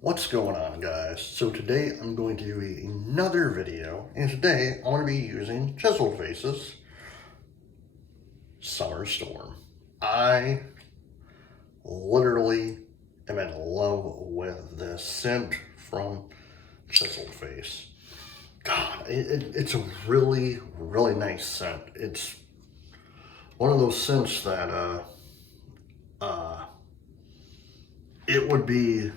What's going on, guys? So today I'm going to do another video, and today I'm going to be using Chiseled Face's Summer Storm. I literally am in love with this scent from Chiseled Face. God, it's a really, really nice scent. It's one of those scents that it would be.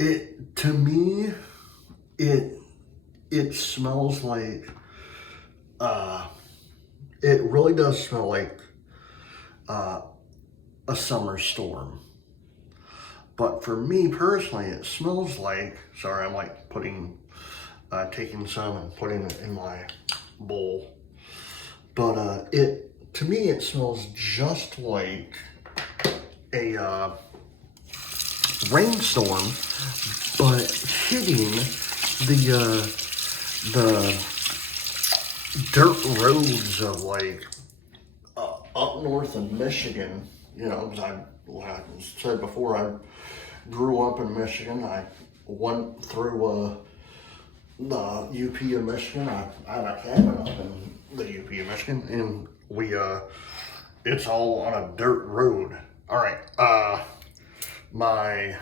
It to me, it smells like it really does smell like uh, a summer storm. But for me personally, it smells like, sorry, I'm like taking some and putting it in my bowl. But to me, it smells just like a rainstorm, but hitting the dirt roads of like up north in Michigan. You know, like I said before, I grew up in Michigan. I went through the UP of Michigan. I had a cabin up in the UP of Michigan, and it's all on a dirt road. All right, my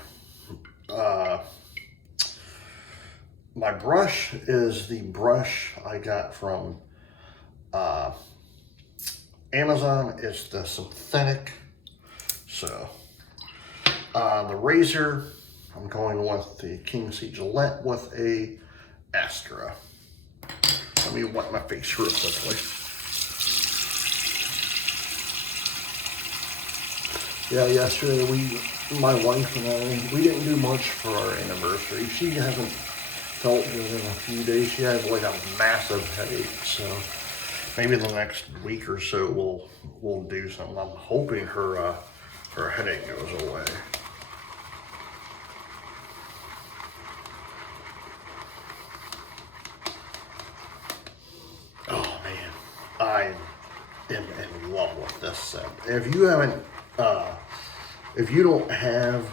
my brush is the brush I got from Amazon. It's the synthetic. So the razor, I'm going with the King C Gillette with a Astra. Let me wipe my face real quickly. Yeah, yesterday my wife and I, we didn't do much for our anniversary. She hasn't felt good in a few days. She has like a massive headache, so maybe the next week or so we'll do something. I'm hoping her headache goes away. Oh man, I am in love with this scent. If you haven't, if you don't have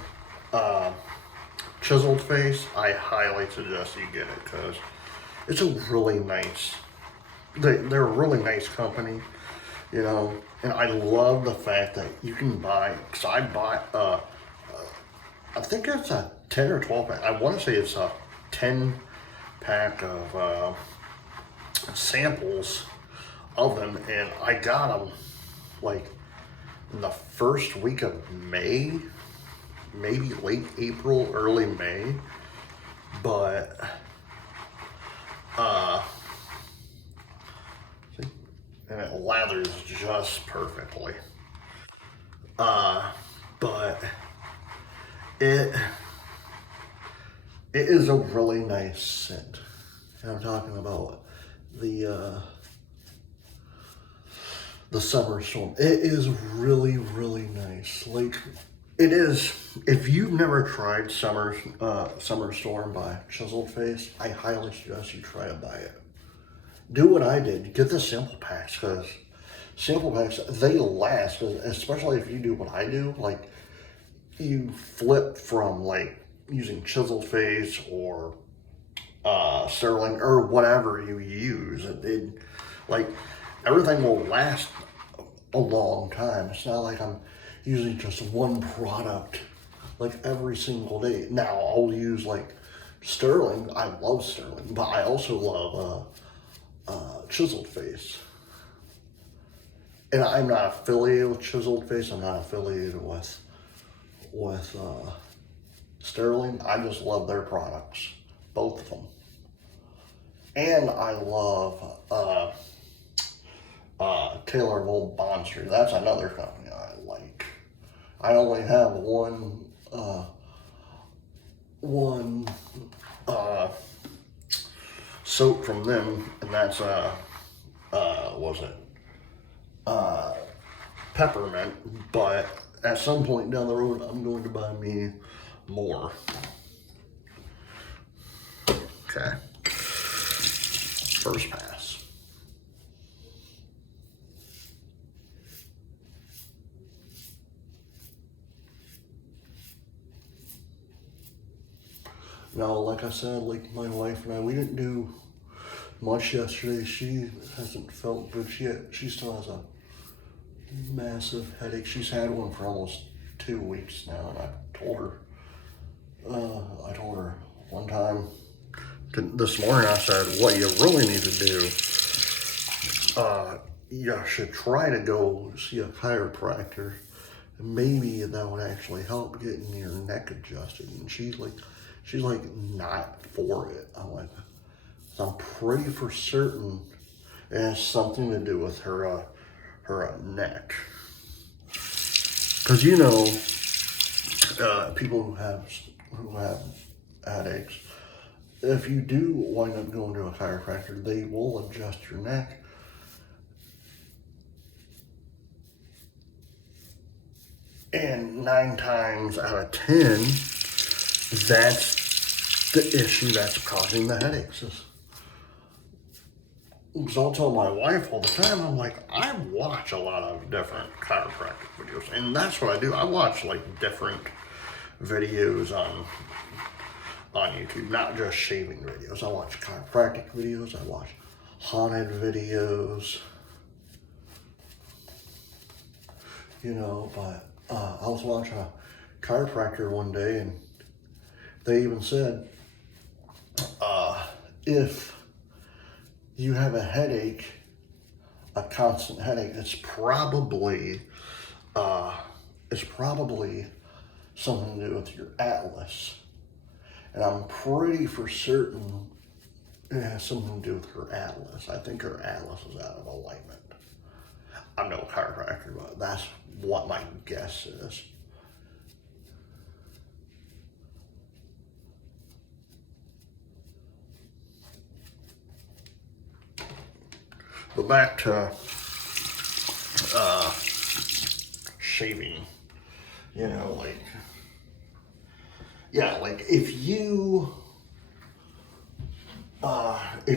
Chiseled Face, I highly suggest you get it because it's a really nice. They're a really nice company, you know, and I love the fact that you can buy. Cause I bought, I think it's a 10 or 12 pack. I want to say it's a 10 pack of samples of them, and I got them like in the first week of May, maybe late April, early May, but see, and it lathers just perfectly. But it is a really nice scent. And I'm talking about the Summer Storm. It is really, really nice. Like, it is, if you've never tried Summer Storm by Chiseled Face, I highly suggest you try to buy it. Do what I did. Get the sample packs, because sample packs, they last, especially if you do what I do. Like, you flip from like using Chiseled Face or Sterling or whatever you use. It like everything will last a long time. It's not like I'm using just one product like every single day. Now I'll use like Sterling. I love Sterling, but I also love Chiseled Face. And I'm not affiliated with Chiseled Face. I'm not affiliated with Sterling. I just love their products, both of them. And I love Taylor of Old Bond Street. That's another company I like. I only have one soap from them, and that's was it peppermint. But at some point down the road, I'm going to buy me more. Okay. First pass. Now, like I said, like my wife and I, we didn't do much yesterday. She hasn't felt good. She still has a massive headache. She's had one for almost 2 weeks now, and I told her one time this morning. I said, "What you really need to do, you should try to go see a chiropractor. Maybe that would actually help getting your neck adjusted." And she's like not for it. I'm pretty for certain it has something to do with her neck. Because people who have headaches, if you do wind up going to a chiropractor, they will adjust your neck. And 9 times out of 10, that's the issue that's causing the headaches. So I'll tell my wife all the time, I'm like, I watch a lot of different chiropractic videos. And that's what I do. I watch like different videos on YouTube, not just shaving videos. I watch chiropractic videos. I watch haunted videos. But I was watching a chiropractor one day, and they even said, if you have a headache, a constant headache, it's probably something to do with your atlas. And I'm pretty for certain it has something to do with her atlas. I think her atlas is out of alignment. I'm no chiropractor, but that's what my guess is. But back to shaving, like if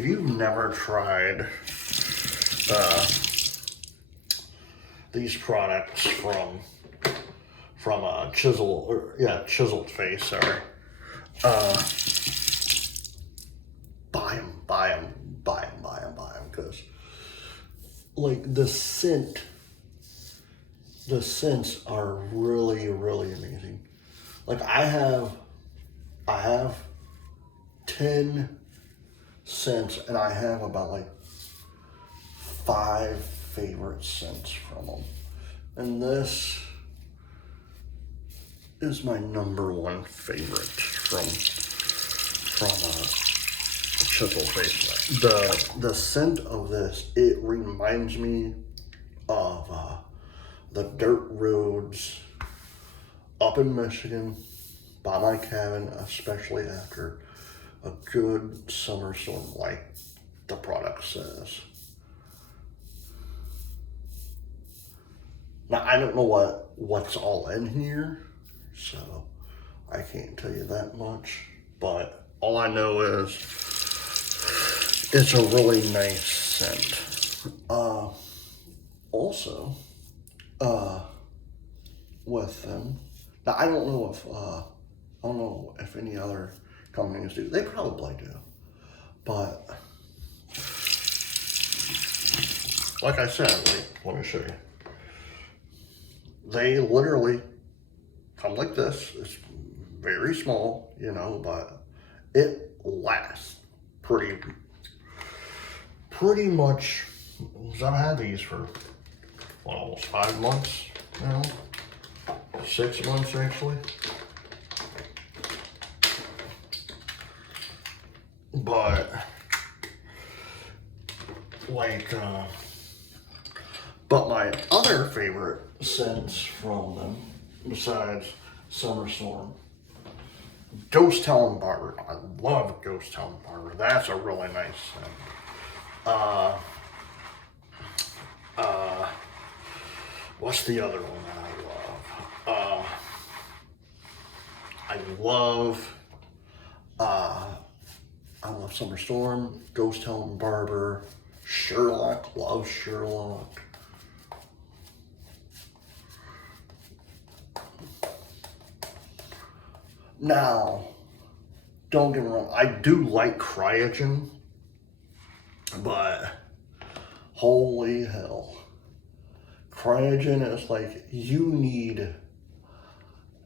you've never tried these products from Chiseled Face, sorry, buy them, because like the scents are really, really amazing. Like I have 10 scents, and I have about like 5 favorite scents from them. And this is my number 1 favorite from Chiseled Face. The scent of this, it reminds me of the dirt roads up in Michigan by my cabin, especially after a good summer storm, like the product says. Now, I don't know what's all in here, so I can't tell you that much, but all I know is it's a really nice scent. Also, with them, now I don't know if any other companies do. They probably do, but like I said, let me show you. They literally come like this. It's very small, but it lasts pretty much. I've had these for almost 5 months now, 6 months actually. But but my other favorite scents from them, besides Summer Storm, Ghost Town Barber. I love Ghost Town Barber. That's a really nice scent. What's the other one that I love Summer Storm, Ghost Town Barber, Sherlock. Love Sherlock. Now, don't get me wrong, I do like Cryogen, but holy hell. Cryogen is like, you need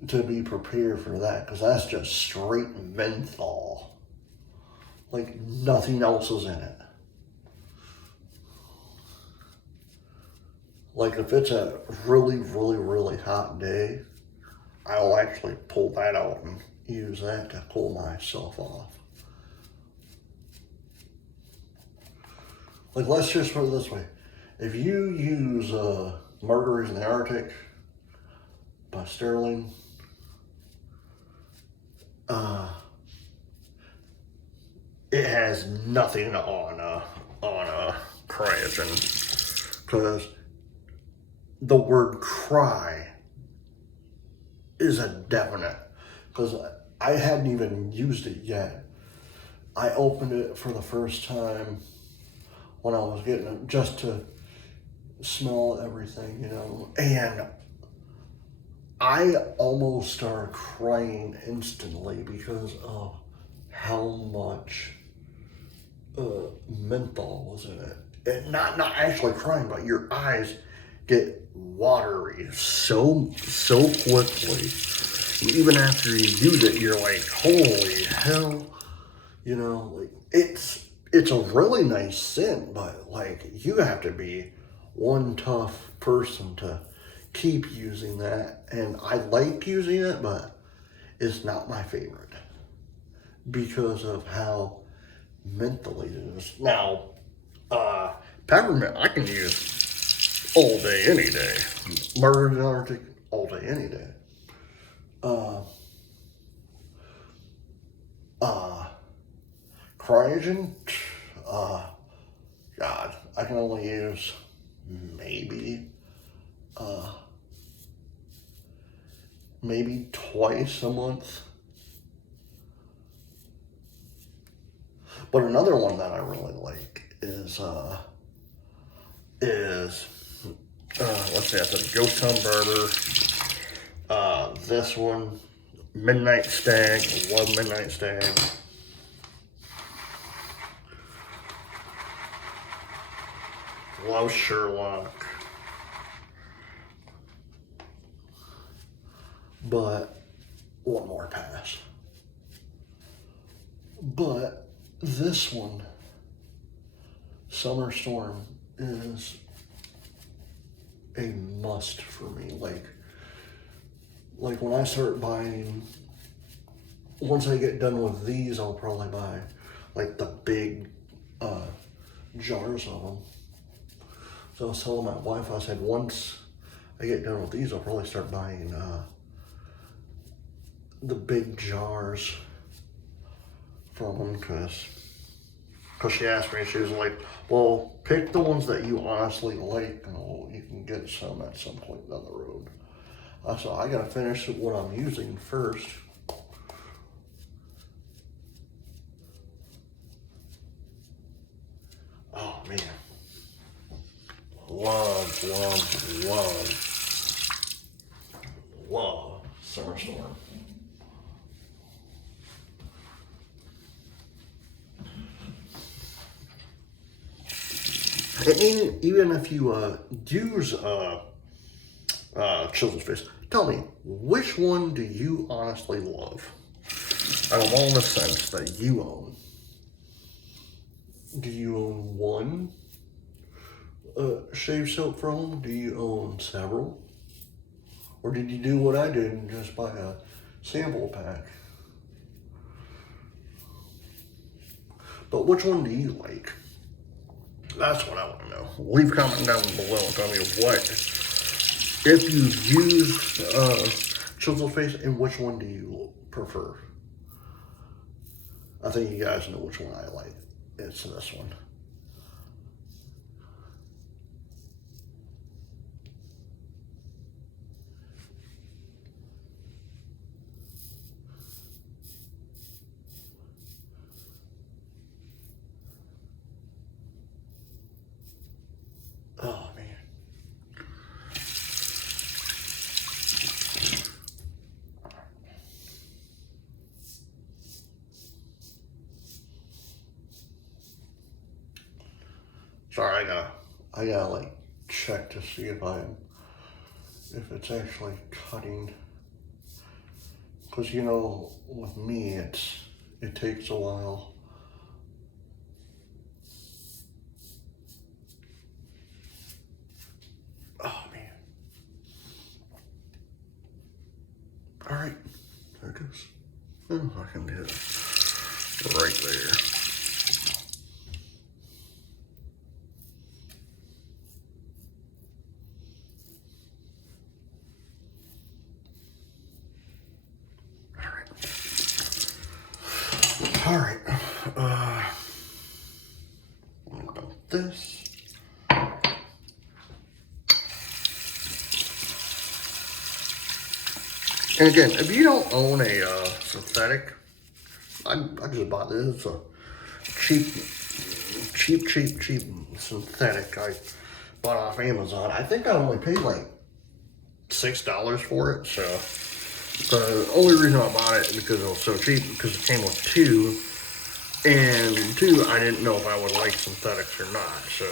to be prepared for that because that's just straight menthol. Like nothing else is in it. Like if it's a really, really, really hot day, I'll actually pull that out and use that to cool myself off. Like let's just put it this way. If you use Murderers in the Arctic by Sterling, it has nothing on Cryogen because the word cry is a definite, because I hadn't even used it yet. I opened it for the first time when I was getting it just to smell everything, and I almost started crying instantly because of how much menthol was in it. And not actually crying, but your eyes get watery so quickly. Even after you use it, you're like, holy hell, like it's a really nice scent, but like you have to be one tough person to keep using that. And I like using it, but it's not my favorite because of how mentally it is. Now, peppermint I can use all day, any day. Murder in the Arctic, all day, any day. Cryogen, God, I can only use maybe twice a month. But another one that I really like is let's see, I said Ghost Town Barber. This one, Midnight Stag. Love Midnight Stag. Love Sherlock. But one more pass. But this one, Summer Storm, is a must for me. Like when I start buying, once I get done with these, I'll probably buy like the big jars of them. So I was telling my wife, I said, once I get done with these, I'll probably start buying the big jars from them, because she asked me, she was like, well, pick the ones that you honestly like, and you can get some at some point down the road. So I gotta finish what I'm using first. Oh man, love Summer Storm. And even if you use Chiseled Face, tell me, which one do you honestly love out of all the scents that you own? Do you own one shave soap from them? Do you own several? Or did you do what I did and just buy a sample pack? But which one do you like? That's what I want to know. Leave a comment down below and tell me if you've used Chiseled Face, and which one do you prefer? I think you guys know which one I like. It's this one. Oh man. Sorry, I gotta like check to see if if it's actually cutting. Cause you know, with me, it takes a while. Oh man. All right, there it goes. Oh, I can do it right there. All right, what about this? And again, if you don't own a synthetic, I just bought this. It's a cheap synthetic I bought off Amazon. I think I only paid like $6 for it. So the only reason I bought it is because it was so cheap, because it came with two. And two, I didn't know if I would like synthetics or not. So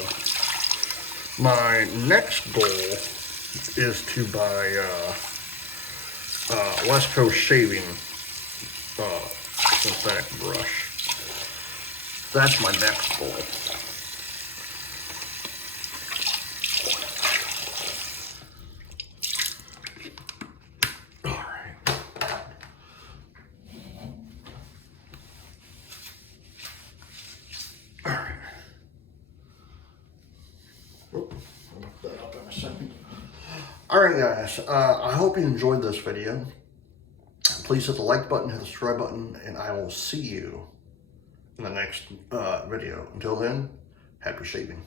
my next goal is to buy West Coast shaving synthetic brush. That's my next goal. All right. All right. I'll look that up in a second. All right, guys. I hope you enjoyed this video. Please hit the like button, hit the subscribe button, and I will see you in the next video. Until then, happy shaving.